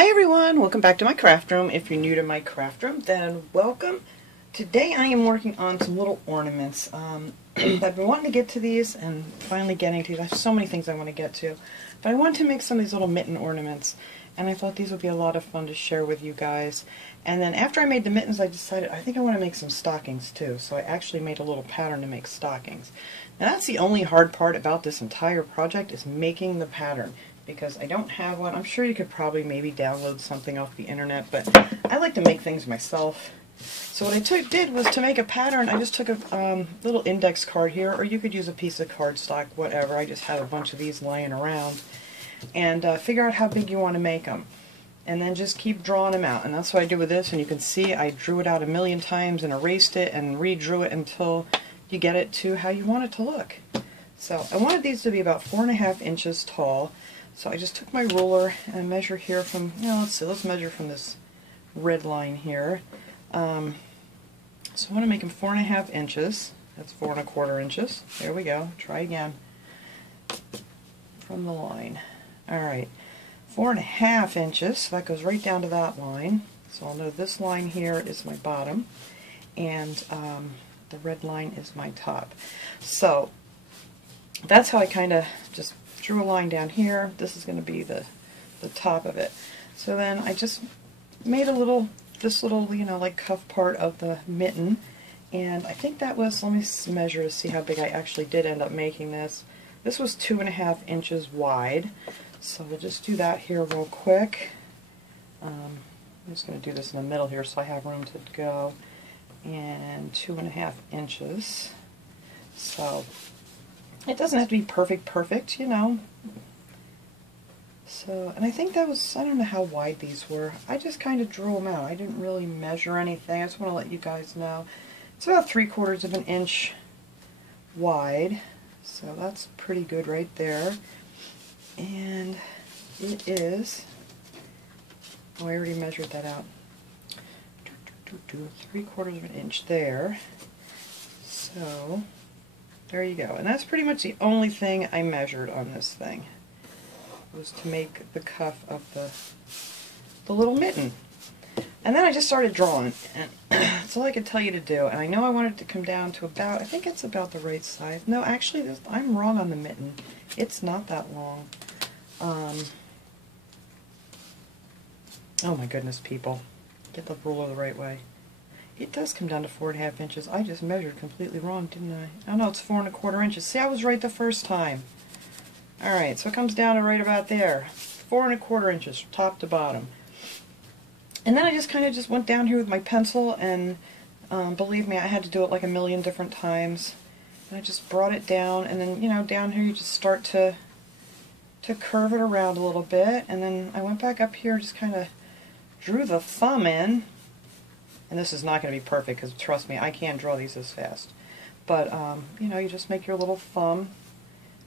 Hi everyone, welcome back to my craft room. If you're new to my craft room, then welcome. Today I am working on some little ornaments. I've been wanting to get to these and finally getting to these. I have so many things I want to get to. But I wanted to make some of these little mitten ornaments, and I thought these would be a lot of fun to share with you guys. And then after I made the mittens, I decided I think I want to make some stockings too. So I actually made a little pattern to make stockings. Now that's the only hard part about this entire project, is making the pattern, because I don't have one. I'm sure you could probably maybe download something off the internet, but I like to make things myself. So what I did was, to make a pattern, I just took a little index card here, or you could use a piece of cardstock, whatever. I just had a bunch of these lying around, and figure out how big you want to make them. And then just keep drawing them out. And that's what I do with this, and you can see I drew it out a million times and erased it and redrew it until you get it to how you want it to look. So I wanted these to be about 4.5 inches tall. So I just took my ruler and measured here from, let's measure from this red line here. So I want to make them 4.5 inches. That's 4.25 inches. There we go. Try again. From the line. Alright. 4.5 inches. So that goes right down to that line. So I'll know this line here is my bottom, and the red line is my top. So that's how I kind of just drew a line down here. This is going to be the top of it. So then I just made this little, like cuff part of the mitten, and I think that was, let me measure to see how big I actually did end up making this. This was 2.5 inches wide. So we'll just do that here real quick. I'm just going to do this in the middle here so I have room to go. And 2.5 inches. So it doesn't have to be perfect, So, and I think that was, I don't know how wide these were. I just kind of drew them out. I didn't really measure anything. I just want to let you guys know. It's about 3/4 of an inch wide. So that's pretty good right there. And it is, oh, I already measured that out. 3/4 of an inch there. So there you go. And that's pretty much the only thing I measured on this thing, was to make the cuff of the little mitten. And then I just started drawing, and that's all I could tell you to do. And I know I wanted it to come down to about, I think it's about the right size. No, actually, I'm wrong on the mitten. It's not that long. Oh my goodness, people. Get the ruler the right way. It does come down to 4.5 inches. I just measured completely wrong, didn't I? Oh no, it's 4.25 inches. See, I was right the first time. Alright, so it comes down to right about there. 4.25 inches, top to bottom. And then I just kind of went down here with my pencil, and believe me, I had to do it like a million different times. And I just brought it down, and then, down here you just start to curve it around a little bit. And then I went back up here and just kind of drew the thumb in. And this is not going to be perfect, because trust me, I can't draw these as fast. But, you just make your little thumb,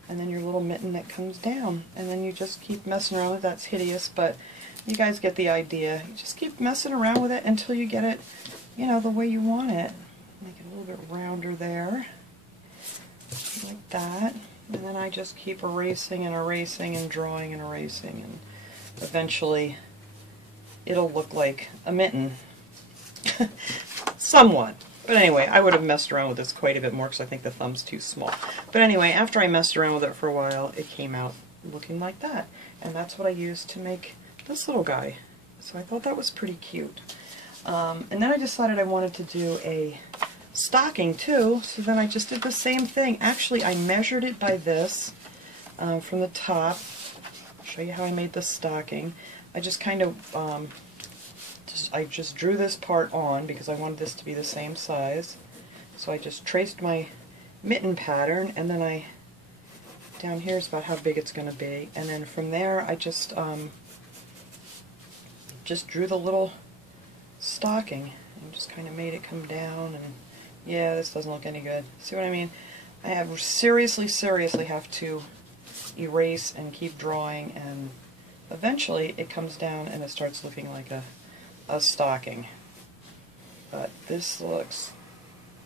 and then your little mitten that comes down. And then you just keep messing around with it. That's hideous, but you guys get the idea. You just keep messing around with it until you get it, the way you want it. Make it a little bit rounder there, like that. And then I just keep erasing and erasing and drawing and erasing, and eventually it'll look like a mitten. Somewhat. But anyway, I would have messed around with this quite a bit more, because I think the thumb's too small. But anyway, after I messed around with it for a while, it came out looking like that. And that's what I used to make this little guy. So I thought that was pretty cute. And then I decided I wanted to do a stocking too, so then I just did the same thing. Actually, I measured it by this from the top. I'll show you how I made this stocking. I just kind of I just drew this part on because I wanted this to be the same size. So I just traced my mitten pattern, and then down here is about how big it's going to be. And then from there I just drew the little stocking and just kind of made it come down. And yeah, this doesn't look any good. See what I mean? I have seriously have to erase and keep drawing, and eventually it comes down and it starts looking like a stocking. But this looks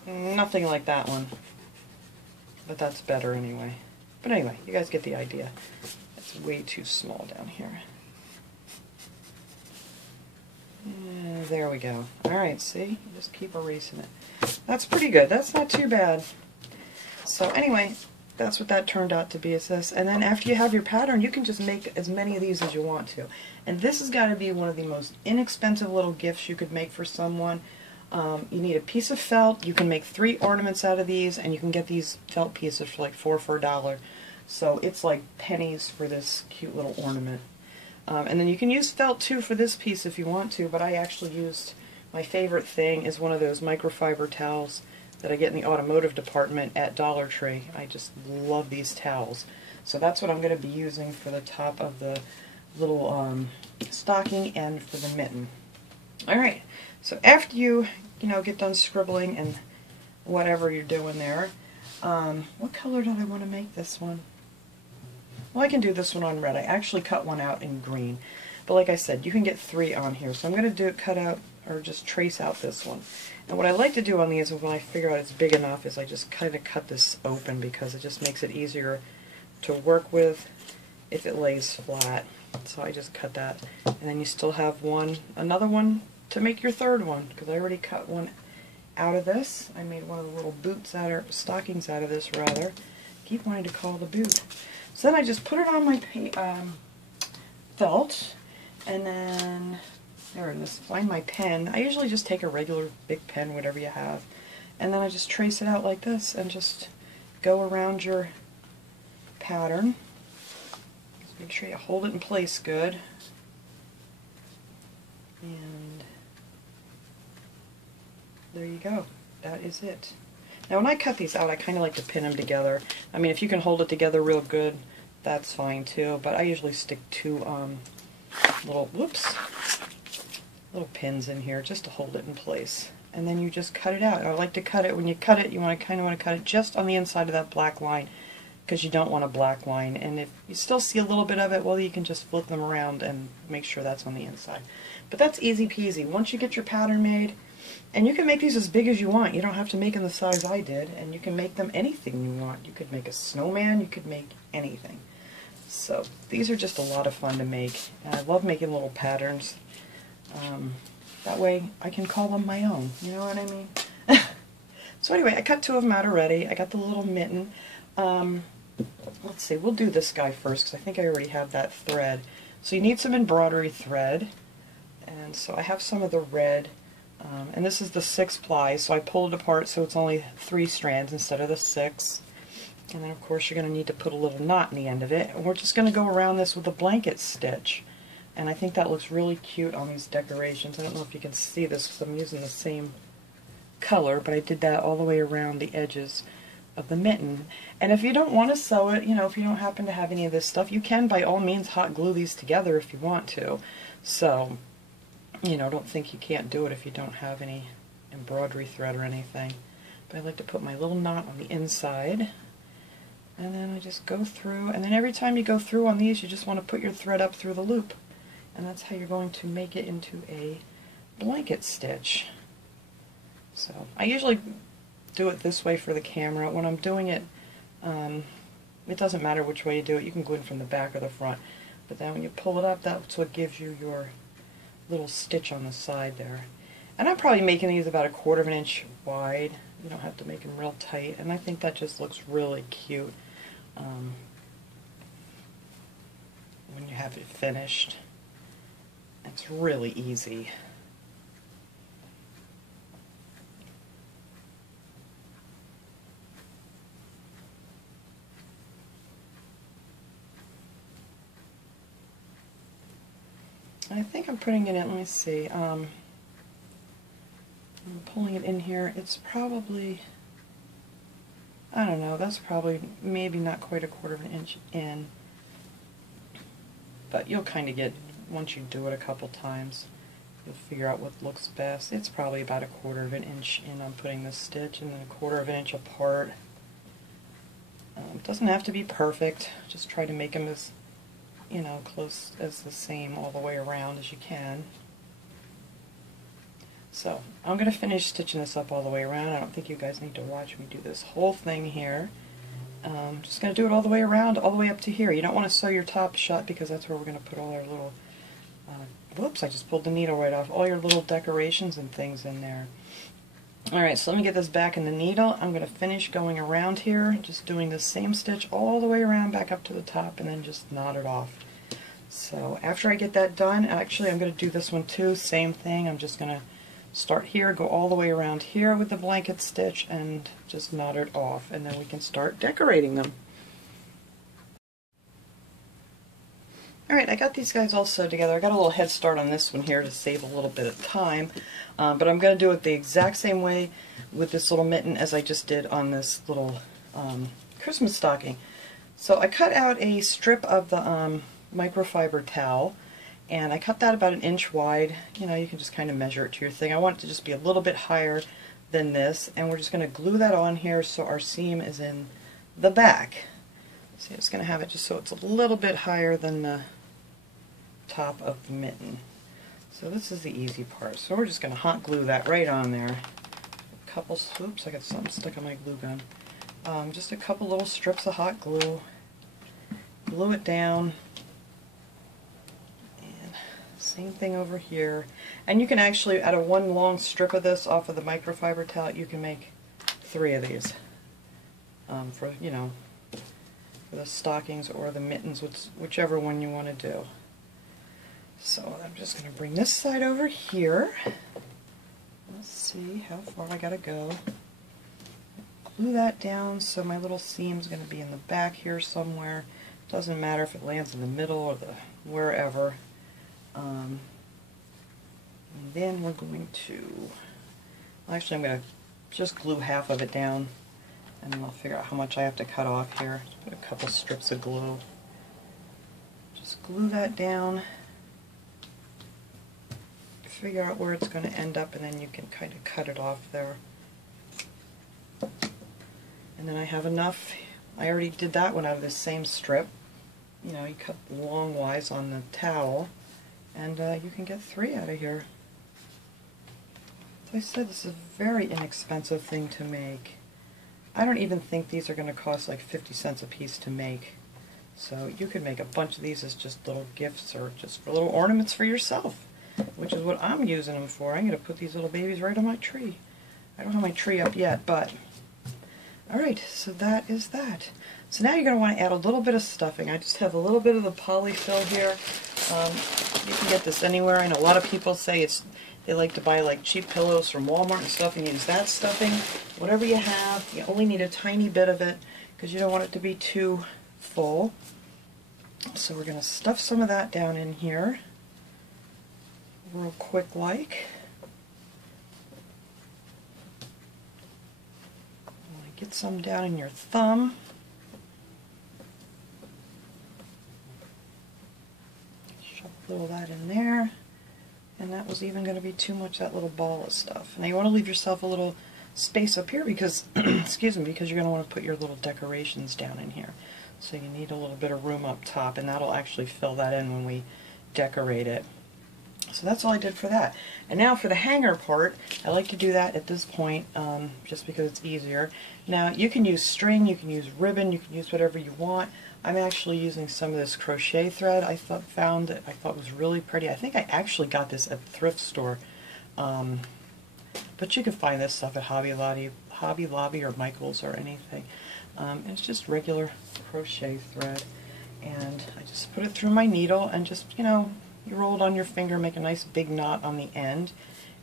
nothing like that one. But that's better anyway. But anyway, you guys get the idea. It's way too small down here. There we go. Alright, see? Just keep erasing it. That's pretty good. That's not too bad. So anyway, that's what that turned out to be, is this. And then after you have your pattern, you can just make as many of these as you want to. And this has got to be one of the most inexpensive little gifts you could make for someone. You need a piece of felt. You can make 3 ornaments out of these, and you can get these felt pieces for like $4 for $1. So it's like pennies for this cute little ornament. And then you can use felt too for this piece if you want to, but I actually used, my favorite thing is one of those microfiber towels that I get in the automotive department at Dollar Tree. I just love these towels. So that's what I'm going to be using for the top of the little stocking and for the mitten. Alright, so after you get done scribbling and whatever you're doing there, what color do I want to make this one? Well, I can do this one on red. I actually cut one out in green. But like I said, you can get 3 on here. So I'm going to cut out, or just trace out this one. And what I like to do on these, when I figure out it's big enough, is I just kind of cut this open because it just makes it easier to work with if it lays flat. So I just cut that. And then you still have another one to make your 3rd one, because I already cut one out of this. I made one of the little stockings out of this, rather. Keep wanting to call the boot. So then I just put it on my felt, and then there it is. Find my pen. I usually just take a regular big pen, whatever you have, and then I just trace it out like this and just go around your pattern. Just make sure you hold it in place good. And there you go. That is it. Now when I cut these out, I kind of like to pin them together. I mean, if you can hold it together real good, that's fine too, but I usually stick 2 little pins in here just to hold it in place. And then you just cut it out. I like to cut it, when you cut it, you kind of want to cut it just on the inside of that black line, because you don't want a black line. And if you still see a little bit of it, well, you can just flip them around and make sure that's on the inside. But that's easy peasy. Once you get your pattern made, and you can make these as big as you want. You don't have to make them the size I did, and you can make them anything you want. You could make a snowman, you could make anything. So these are just a lot of fun to make, and I love making little patterns. That way I can call them my own, you know what I mean? So anyway, I cut 2 of them out already. I got the little mitten. Let's see, we'll do this guy first, because I think I already have that thread. So you need some embroidery thread, and so I have some of the red. And this is the 6 ply, so I pulled it apart so it's only 3 strands instead of the 6. And then of course you're going to need to put a little knot in the end of it. And we're just going to go around this with a blanket stitch. And I think that looks really cute on these decorations. I don't know if you can see this because I'm using the same color, but I did that all the way around the edges of the mitten. And if you don't want to sew it, if you don't happen to have any of this stuff, you can by all means hot glue these together if you want to. So don't think you can't do it if you don't have any embroidery thread or anything. But I like to put my little knot on the inside, and then I just go through, and then every time you go through on these, you just want to put your thread up through the loop, and that's how you're going to make it into a blanket stitch. So I usually do it this way for the camera. When I'm doing it, it doesn't matter which way you do it. You can go in from the back or the front, but then when you pull it up, that's what gives you your little stitch on the side there. And I'm probably making these about 1/4 of an inch wide. You don't have to make them real tight, and I think that just looks really cute when you have it finished. It's really easy. I think I'm putting it in, let me see, I'm pulling it in here. It's probably, I don't know, that's probably maybe not quite 1/4 of an inch in, but you'll kind of get, once you do it a couple times, you'll figure out what looks best. It's probably about 1/4 of an inch in. I'm putting this stitch, and then 1/4 of an inch apart. It doesn't have to be perfect, just try to make them as close as the same all the way around as you can. So I'm going to finish stitching this up all the way around. I don't think you guys need to watch me do this whole thing here. I'm just going to do it all the way around, all the way up to here. You don't want to sew your top shut because that's where we're going to put all our little whoops, I just pulled the needle right off. All your little decorations and things in there. Alright, so let me get this back in the needle. I'm going to finish going around here, just doing the same stitch all the way around back up to the top, and then just knot it off. So after I get that done, actually I'm going to do this one too, same thing. I'm just going to start here, go all the way around here with the blanket stitch, and just knot it off, and then we can start decorating them. Alright, I got these guys all sewed together. I got a little head start on this one here to save a little bit of time, but I'm going to do it the exact same way with this little mitten as I just did on this little Christmas stocking. So I cut out a strip of the microfiber towel, and I cut that about 1 inch wide. You know, you can just kind of measure it to your thing. I want it to just be a little bit higher than this, and we're just going to glue that on here so our seam is in the back. So I'm just going to have it just so it's a little bit higher than the top of the mitten. So this is the easy part. So we're just going to hot glue that right on there. A couple, oops, I got something stuck on my glue gun. Just a couple little strips of hot glue. Glue it down. And same thing over here. And you can actually, out of one long strip of this off of the microfiber towel, you can make 3 of these. For, you know, for the stockings or the mittens, whichever one you want to do. So I'm just going to bring this side over here. Let's see how far I got to go. Glue that down so my little seam's going to be in the back here somewhere. Doesn't matter if it lands in the middle or the wherever. And then we're going to, actually I'm going to just glue half of it down, and then I'll figure out how much I have to cut off here. Just put a couple strips of glue. Just glue that down. Figure out where it's going to end up, and then you can kind of cut it off there. And then I have enough. I already did that one out of this same strip. You know, you cut longwise on the towel, and you can get 3 out of here. As I said, this is a very inexpensive thing to make. I don't even think these are going to cost like 50 cents a piece to make. So you could make a bunch of these as just little gifts or just for little ornaments for yourself, which is what I'm using them for. I'm going to put these little babies right on my tree. I don't have my tree up yet, but alright, so that is that. So now you're going to want to add a little bit of stuffing. I just have a little bit of the polyfill here. You can get this anywhere. I know a lot of people say they like to buy like cheap pillows from Walmart and stuff and use that stuffing. Whatever you have, you only need a tiny bit of it because you don't want it to be too full. So we're going to stuff some of that down in here real quick like. Get some down in your thumb. Shove a little of that in there. And that was even going to be too much, that little ball of stuff. Now you want to leave yourself a little space up here because, excuse me, because you're going to want to put your little decorations down in here. So you need a little bit of room up top, and that'll actually fill that in when we decorate it. So that's all I did for that. And now for the hanger part, I like to do that at this point just because it's easier. Now you can use string, you can use ribbon, you can use whatever you want. I'm actually using some of this crochet thread I found that I thought was really pretty. I think I actually got this at the thrift store. But you can find this stuff at Hobby Lobby or Michael's or anything. It's just regular crochet thread. And I just put it through my needle and just, you know, you roll it on your finger, make a nice big knot on the end.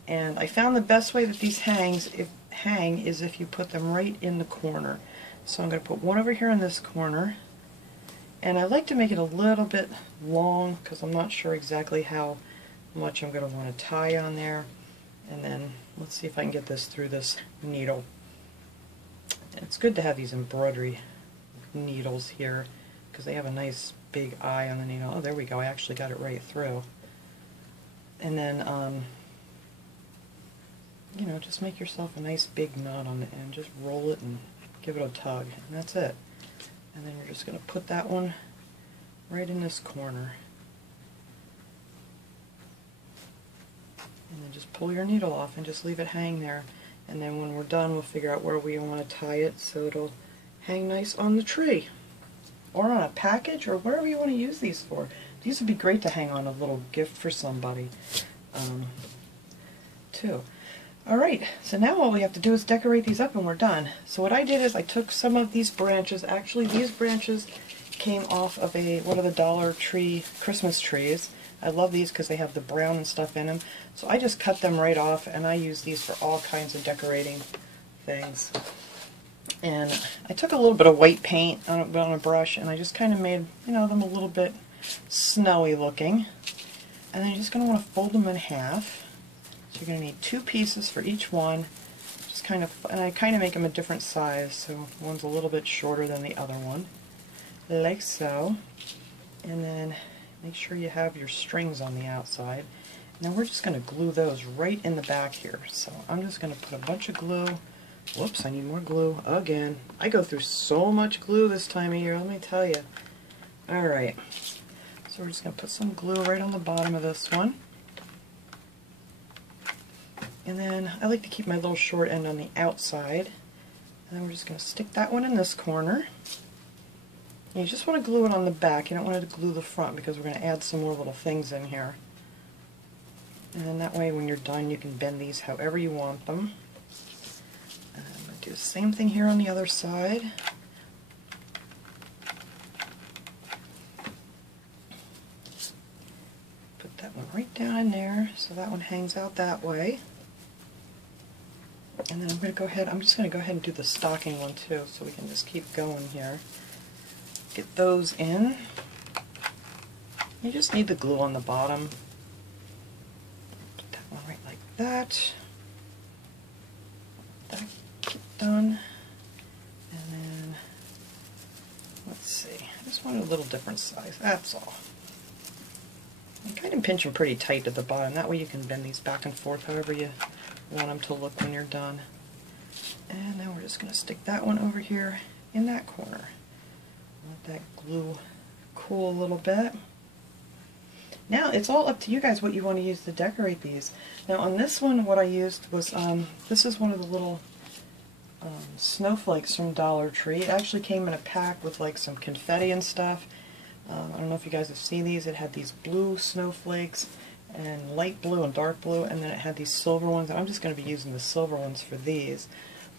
And I found the best way that these hang is if you put them right in the corner. So I'm going to put one over here in this corner. And I like to make it a little bit long because I'm not sure exactly how much I'm going to want to tie on there. And then let's see if I can get this through this needle. And it's good to have these embroidery needles here because they have a nice big eye on the needle. Oh, there we go. I actually got it right through. And then, you know, just make yourself a nice big knot on the end. Just roll it and give it a tug. And that's it. And then you're just going to put that one right in this corner. And then just pull your needle off and just leave it hang there. And then when we're done, we'll figure out where we want to tie it so it'll hang nice on the tree. Or on a package, or whatever you want to use these for. these would be great to hang on a little gift for somebody, too. Alright, so now all we have to do is decorate these up and we're done. So what I did is I took some of these branches. Actually, these branches came off of one of the Dollar Tree Christmas trees. I love these because they have the brown and stuff in them. So I just cut them right off, and I use these for all kinds of decorating things. And I took a little bit of white paint on a brush, and I just kind of made, them a little bit snowy looking. And then you're just going to want to fold them in half. So you're going to need 2 pieces for each one. And I kind of make them a different size, so one's a little bit shorter than the other one, like so. And then make sure you have your strings on the outside. Now we're just going to glue those right in the back here. So I'm just going to put a bunch of glue. Whoops, I need more glue again. I go through so much glue this time of year, let me tell you. Alright, so we're just going to put some glue right on the bottom of this one. And then I like to keep my little short end on the outside. And then we're just going to stick that one in this corner. And you just want to glue it on the back. You don't want to glue the front because we're going to add some more little things in here. And then that way when you're done you can bend these however you want them. And I'm going to do the same thing here on the other side. Put that one right down in there so that one hangs out that way. And then I'm just going to go ahead and do the stocking one too, so we can just keep going here. Get those in. You just need the glue on the bottom. Put that one right like that. That done. And then, let's see, I just want a little different size, that's all. And kind of pinch them pretty tight at the bottom, that way you can bend these back and forth however you want them to look when you're done. And now we're just going to stick that one over here in that corner. Let that glue cool a little bit. Now it's all up to you guys what you want to use to decorate these. Now on this one what I used was, this is one of the little snowflakes from Dollar Tree. It actually came in a pack with like some confetti and stuff. I don't know if you guys have seen these. It had these blue snowflakes and light blue and dark blue, and then it had these silver ones. I'm just going to be using the silver ones for these.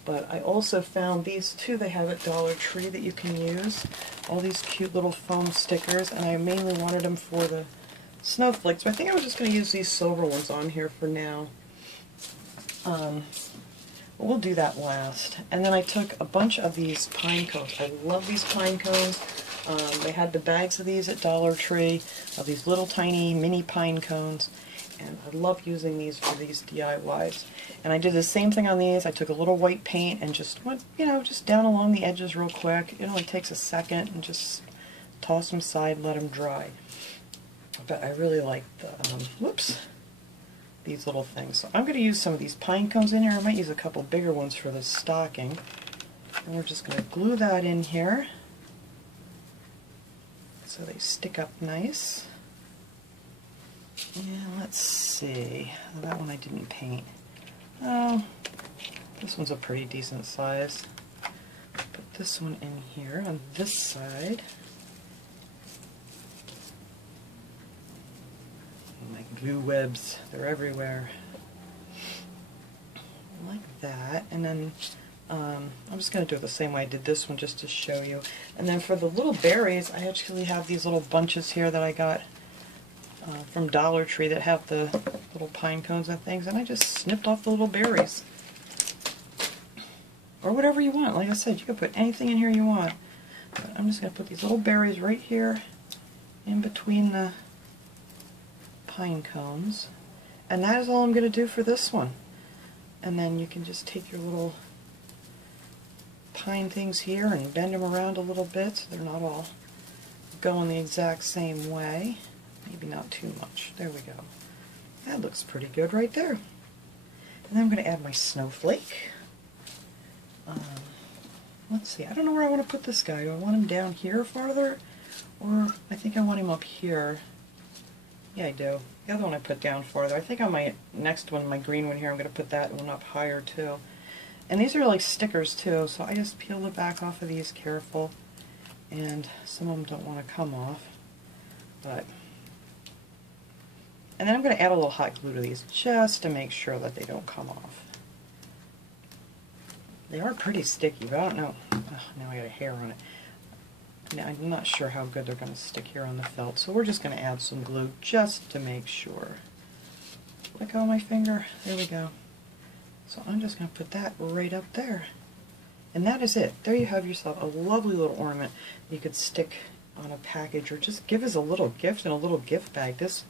But I also found these too. They have at Dollar Tree that you can use. All these cute little foam stickers, and I mainly wanted them for the snowflakes. But I think I was just going to use these silver ones on here for now. We'll do that last. And then I took a bunch of these pine cones. I love these pine cones. They had the bags of these at Dollar Tree, of these little tiny mini pine cones, and I love using these for these DIYs. And I did the same thing on these. I took a little white paint and just went, just down along the edges real quick. It only takes a second, and just toss them aside and let them dry. But I really like the, these little things. So I'm going to use some of these pine cones in here. I might use a couple bigger ones for the stocking. And we're just going to glue that in here, so they stick up nice. And let's see, that one I didn't paint. Oh, this one's a pretty decent size. Put this one in here on this side. My glue webs, they're everywhere. Like that, and then I'm just going to do it the same way I did this one just to show you. And then for the little berries, I actually have these little bunches here that I got from Dollar Tree that have the little pine cones and things, and I just snipped off the little berries. Or whatever you want. Like I said, you can put anything in here you want. But I'm just going to put these little berries right here in between the pine cones. And that is all I'm going to do for this one. And then you can just take your little pine things here and bend them around a little bit so they're not all going the exact same way. Maybe not too much. There we go. That looks pretty good right there. And then I'm going to add my snowflake. Let's see, I don't know where I want to put this guy. Do I want him down here farther? Or I think I want him up here. Yeah, I do. The other one I put down farther. I think on my next one, my green one here, I'm going to put that one up higher too. And these are like stickers too, so I just peel the back off of these careful. And some of them don't want to come off. But And then I'm going to add a little hot glue to these just to make sure that they don't come off. They are pretty sticky, but I don't know. Oh, now I got a hair on it. Now, I'm not sure how good they're going to stick here on the felt, so we're just going to add some glue just to make sure. Let go of my finger. There we go. So I'm just going to put that right up there. And that is it. There you have yourself a lovely little ornament you could stick on a package or just give as a little gift in a little gift bag. This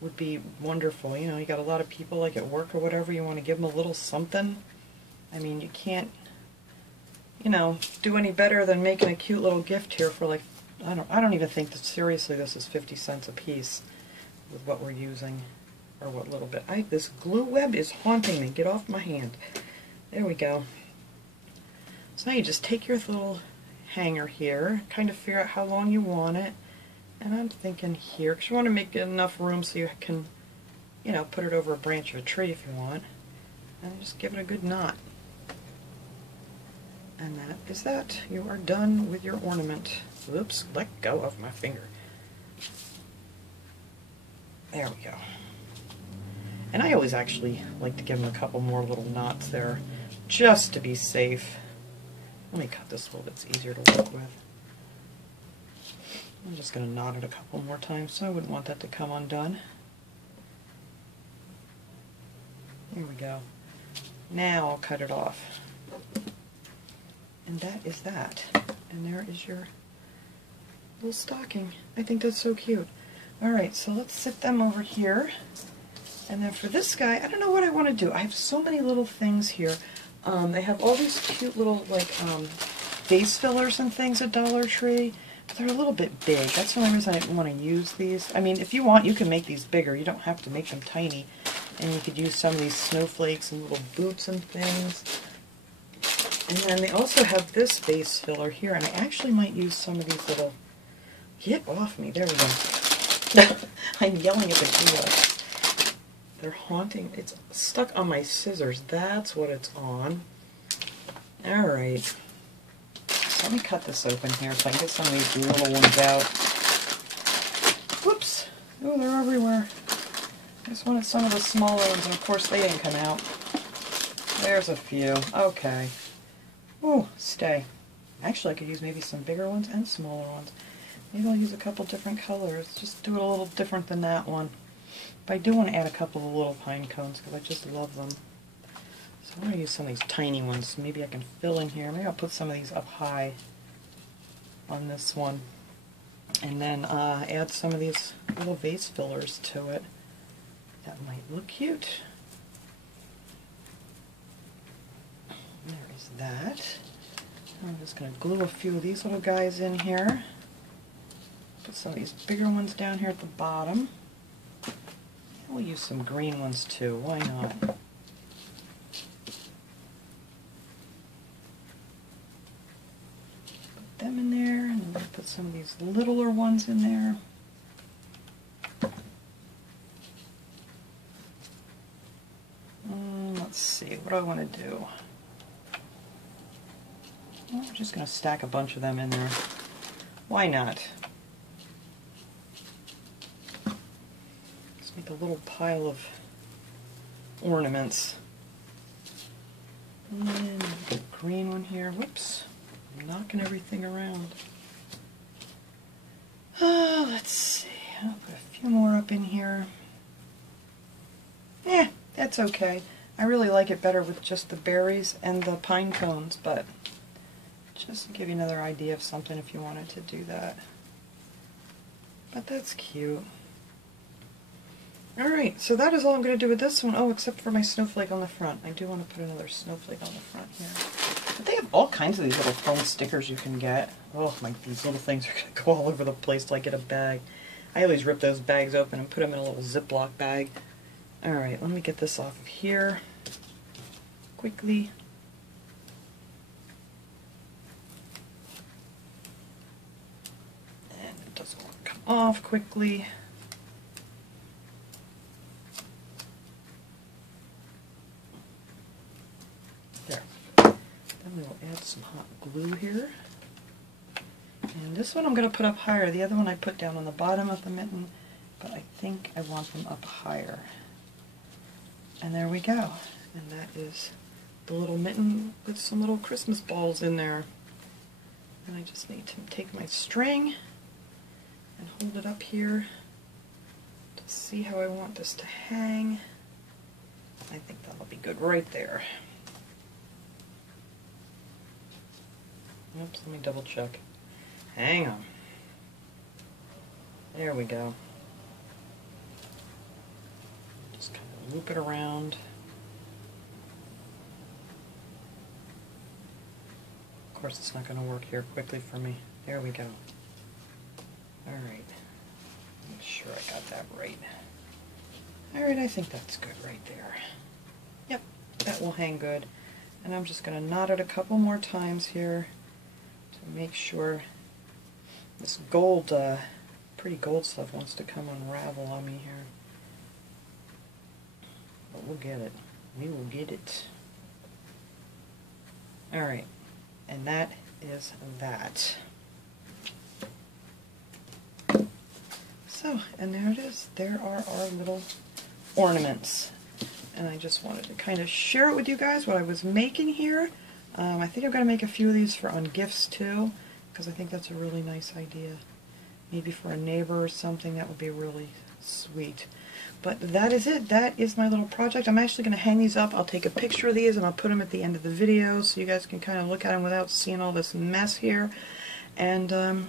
would be wonderful. You know, you got a lot of people like at work or whatever, you want to give them a little something. I mean, you can't, you know, do any better than making a cute little gift here for like, I don't even think that seriously this is 50 cents a piece with what we're using, or what little bit. This glue web is haunting me. Get off my hand. There we go. So now you just take your little hanger here, kind of figure out how long you want it, and I'm thinking here, because you want to make enough room so you can, you know, put it over a branch of a tree if you want, and just give it a good knot. And that is that. You are done with your ornament. Oops, let go of my finger. There we go. And I always actually like to give them a couple more little knots there, just to be safe. Let me cut this a little bit, it's easier to work with. I'm just going to knot it a couple more times, so I wouldn't want that to come undone. Here we go. Now I'll cut it off. And that is that. And there is your little stocking. I think that's so cute. Alright, so let's sit them over here. And then for this guy, I don't know what I want to do. I have so many little things here. They have all these cute little, like, vase fillers and things at Dollar Tree. But they're a little bit big. That's the only reason I didn't want to use these. I mean, if you want, you can make these bigger. You don't have to make them tiny. And you could use some of these snowflakes and little boots and things. And then they also have this vase filler here. And I actually might use some of these little... Get off me. There we go. I'm yelling at the glue. They're haunting. It's stuck on my scissors. That's what it's on. Alright. So let me cut this open here so I can get some of these little ones out. Whoops. Oh, they're everywhere. I just wanted some of the smaller ones, and of course they didn't come out. There's a few. Okay. Ooh, stay. Actually, I could use maybe some bigger ones and smaller ones. Maybe I'll use a couple different colors. Just do it a little different than that one. But I do want to add a couple of little pine cones because I just love them. So I'm going to use some of these tiny ones. Maybe I can fill in here. Maybe I'll put some of these up high on this one. And then add some of these little vase fillers to it. That might look cute. There is that. I'm just going to glue a few of these little guys in here. Put some of these bigger ones down here at the bottom. We'll use some green ones too, why not? Put them in there, and then we'll put some of these littler ones in there. Let's see, what do I want to do? Well, I'm just going to stack a bunch of them in there. Why not? Make a little pile of ornaments. And then the green one here. Whoops. I'm knocking everything around. Let's see. I'll put a few more up in here. Yeah, that's okay. I really like it better with just the berries and the pine cones, but just to give you another idea of something if you wanted to do that. But that's cute. Alright, so that is all I'm going to do with this one. Oh, except for my snowflake on the front. I do want to put another snowflake on the front here. But they have all kinds of these little foam stickers you can get. Oh, these little things are going to go all over the place till I get a bag. I always rip those bags open and put them in a little Ziploc bag. Alright, let me get this off of here quickly. And it doesn't want to come off quickly. We will add some hot glue here. And this one I'm going to put up higher. The other one I put down on the bottom of the mitten. but I think I want them up higher. And there we go. And that is the little mitten with some little Christmas balls in there. And I just need to take my string and hold it up here to see how I want this to hang. I think that'll be good right there. Oops, let me double check. Hang on. There we go. Just kind of loop it around. Of course, it's not going to work here quickly for me. There we go. Alright. Make sure I got that right. Alright, I think that's good right there. Yep, that will hang good. And I'm just going to knot it a couple more times here to make sure this gold, pretty gold stuff wants to come unravel on me here. But we'll get it. We will get it. Alright, and that is that. So, and there it is. There are our little ornaments. And I just wanted to kind of share it with you guys, what I was making here. I think I'm going to make a few of these for on gifts too, because I think that's a really nice idea. Maybe for a neighbor or something, that would be really sweet. But that is it. That is my little project. I'm actually going to hang these up. I'll take a picture of these and I'll put them at the end of the video so you guys can kind of look at them without seeing all this mess here. And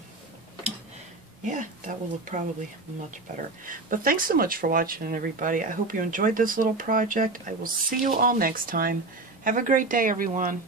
yeah, that will look probably much better. But thanks so much for watching, everybody. I hope you enjoyed this little project. I will see you all next time. Have a great day, everyone.